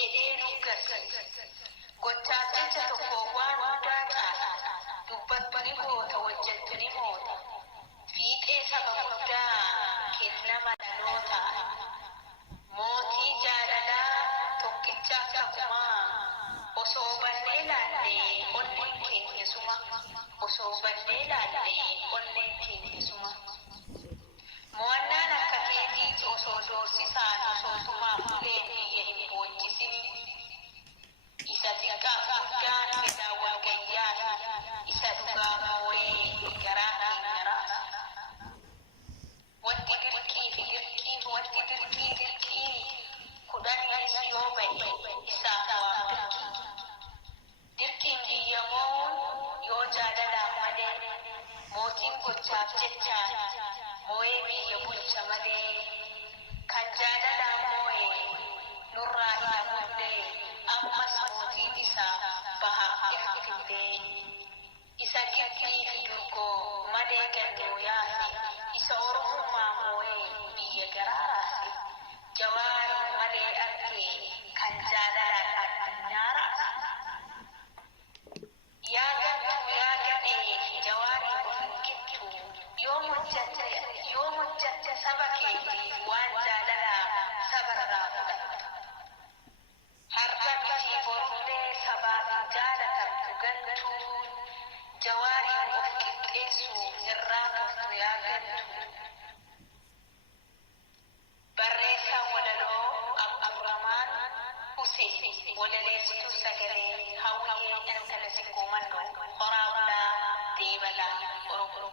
jedhee nuggasiisa. Gochaaf jecha tokko waan hundaa caala. Dubbattu ni goota, hojjettu ni moota. Fiixee saba guddaa kennama dhaloota. Mootii jaalalaa tokkichaaf takumaa. Osoo bannee laallee onneen keenya suma. Osoo bannee laallee onneen keenya suma. Mo'annaan akka keetiitti osoo doorsisaan osoo tumaaf uleen biyya hin boonchisin. Isa xiqqaaf guddaan fedhaa walgayyaa isa dhugaa moo'ee garaa keenya raasa. Wanti dirqii kudhanis yoo bahe isaaf waan dirqii. Dirqiin biyya moo'uun yoo jaalalaaf malee mootiin gochaaf jechaan moo'ee biyya bulcha malee kan jaalalaan moo'ee nurraa hidhamullee ammas mootiin isaa bahaaf dhihafillee isa gibbii fi durgoo malee gannoo yaase isa oromummaa moo'ee biyya garaa raase Jawaariin malee argee kan jaalalaan addunyaa raase. Yaa gadhee Jawaariin of hin gittu yoo hojjatte saba keetiif waan jaalalaa sabarraa fudhatta. Har'a miti borullee sabaaf jaalatamtu gantuun Jawaariin of qixxeessuuf irraa toftu yaa gantu. Barreessaan walaloo Abdurramaan Huseen walaleessituu sagalee Hawwiyee Intala Sikkoo Mannoo Horaa Bulaa Deebalaa Oromoo.